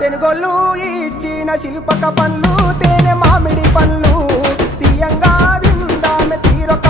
తెనుగోళ్ళు ఇచ్చిన శిల్పక పండ్లు తేనె మామిడి పండ్లు తీయంగా తిందామె తీరొక